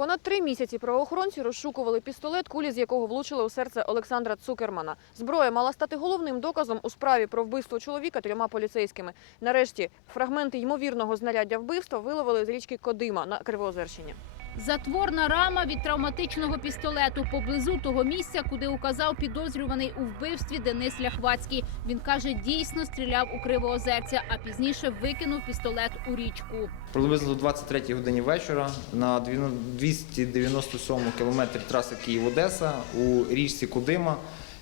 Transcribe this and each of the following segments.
Понад три місяці правоохоронці розшукували пістолет, кулі з якого влучили у серце Олександра Цукермана. Зброя мала стати головним доказом у справі про вбивство чоловіка трьома поліцейськими. Нарешті фрагменти ймовірного знаряддя вбивства виловили з річки Кодима на Кривоозерщині. Затворна рама від травматичного пістолету поблизу того місця, куди указав підозрюваний у вбивстві Денис Ляхвацький. Він каже, дійсно стріляв у Кривоозерця, а пізніше викинув пістолет у річку. Приблизно о 23 годині вечора на 297 кілометрі траси Київ-Одеса у річці Кудима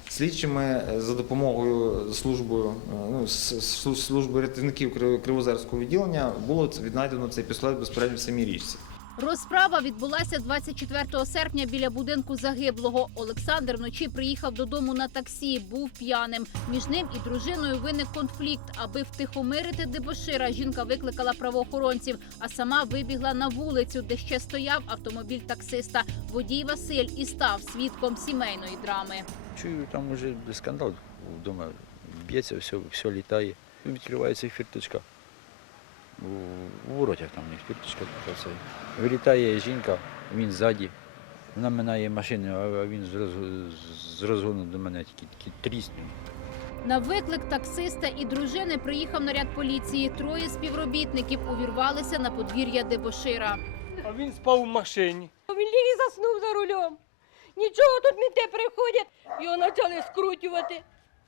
слідчими е, за допомогою службою, е, ну, служби рятівників Кривозерського відділення було віднайдено цей пістолет безпосередньо в самій річці. Розправа відбулася 24 серпня біля будинку загиблого. Олександр вночі приїхав додому на таксі, був п'яним. Між ним і дружиною виник конфлікт. Аби втихомирити дебошира, жінка викликала правоохоронців, а сама вибігла на вулицю, де ще стояв автомобіль таксиста. Водій Василь і став свідком сімейної драми. Чую, там уже скандал вдома. Б'ється, все, все літає. Відкривається фірточка. У, у воротях там у них фірточка така це. Вилітає жінка, він ззаді. Вона минає машину, а він з, роз- з розгону до мене тільки, тільки тріснув. На виклик таксиста і дружини приїхав наряд поліції. Троє співробітників увірвалися на подвір'я дебошира. А він спав у машині. Він ліг і заснув за рулем. Нічого тут не те приходять. Його почали скрутювати.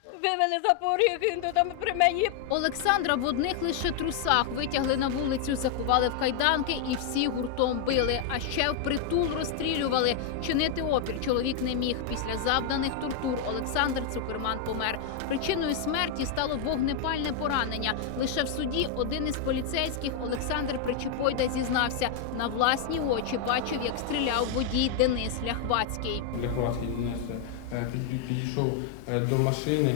Вивели за поріг, він тут там при мені. Олександра в одних лише трусах витягли на вулицю, закували в кайданки і всі гуртом били. А ще впритул розстрілювали. Чинити опір чоловік не міг. Після завданих тортур Олександр Цукерман помер. Причиною смерті стало вогнепальне поранення. Лише в суді один із поліцейських Олександр Причепойда зізнався на власні очі. Бачив, як стріляв водій Денис Ляхвацький. Ляховацький Денис е, підійшов е, до машини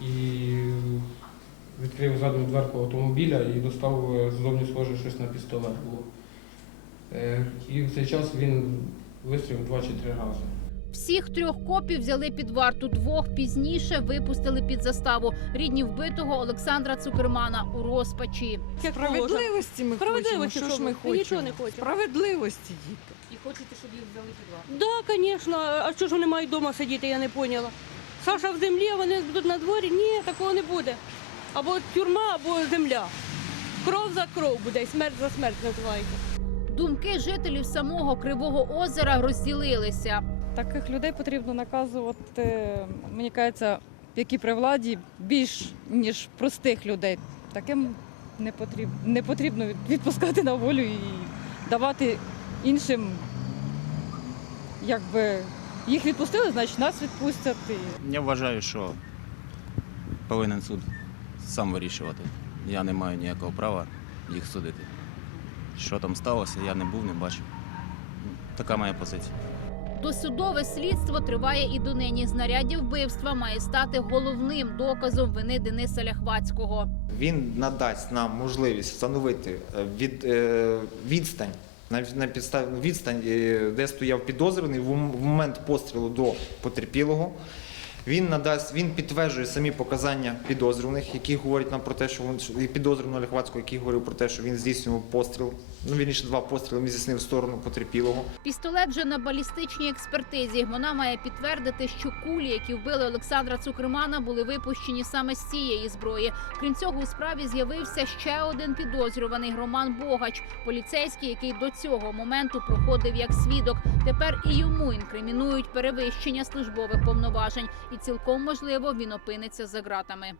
і відкрив задню дверку автомобіля і достав е, ззовні схоже щось на пістолет було. Е, І в цей час він вистрілив два чи три рази. Всіх трьох копів взяли під варту. Двох пізніше випустили під заставу. Рідні вбитого Олександра Цукермана у розпачі. Як. Справедливості ми Справедливості, хочемо. Що ж ми хочемо? Нічого не хочемо. Справедливості, діти. І хочете, щоб їх взяли під варту? Да, звісно. А що ж вони мають вдома сидіти, я не поняла. Саша в землі, а вони будуть на дворі? Ні, такого не буде. Або тюрма, або земля. Кров за кров буде, і смерть за смерть називається. Думки жителів самого Кривого озера розділилися. Таких людей потрібно наказувати, мені кажеться, які при владі більш ніж простих людей. Таким не потрібно, не потрібно відпускати на волю і давати іншим, якби їх відпустили, значить нас відпустять. Я вважаю, що повинен суд сам вирішувати. Я не маю ніякого права їх судити. Що там сталося, я не був, не бачив. Така моя позиція. Досудове слідство триває і донині. Знаряддя вбивства має стати головним доказом вини Дениса Ляхвацького. Він надасть нам можливість встановити е, від, е, відстань. На, на підставі відстань, е, де стояв підозрюваний в момент пострілу до потерпілого. Він надасть, він підтверджує самі показання підозрюваних, які говорять нам про те, що він підозрюваного Лихвацького, який говорив про те, що він здійснював постріл. Ну вірніше, два постріли він в сторону потерпілого. Пістолет вже на балістичній експертизі. Вона має підтвердити, що кулі, які вбили Олександра Цукермана, були випущені саме з цієї зброї. Крім цього, у справі з'явився ще один підозрюваний Роман Богач, поліцейський, який до цього моменту проходив як свідок. Тепер і йому інкримінують перевищення службових повноважень, і цілком можливо він опиниться за ґратами.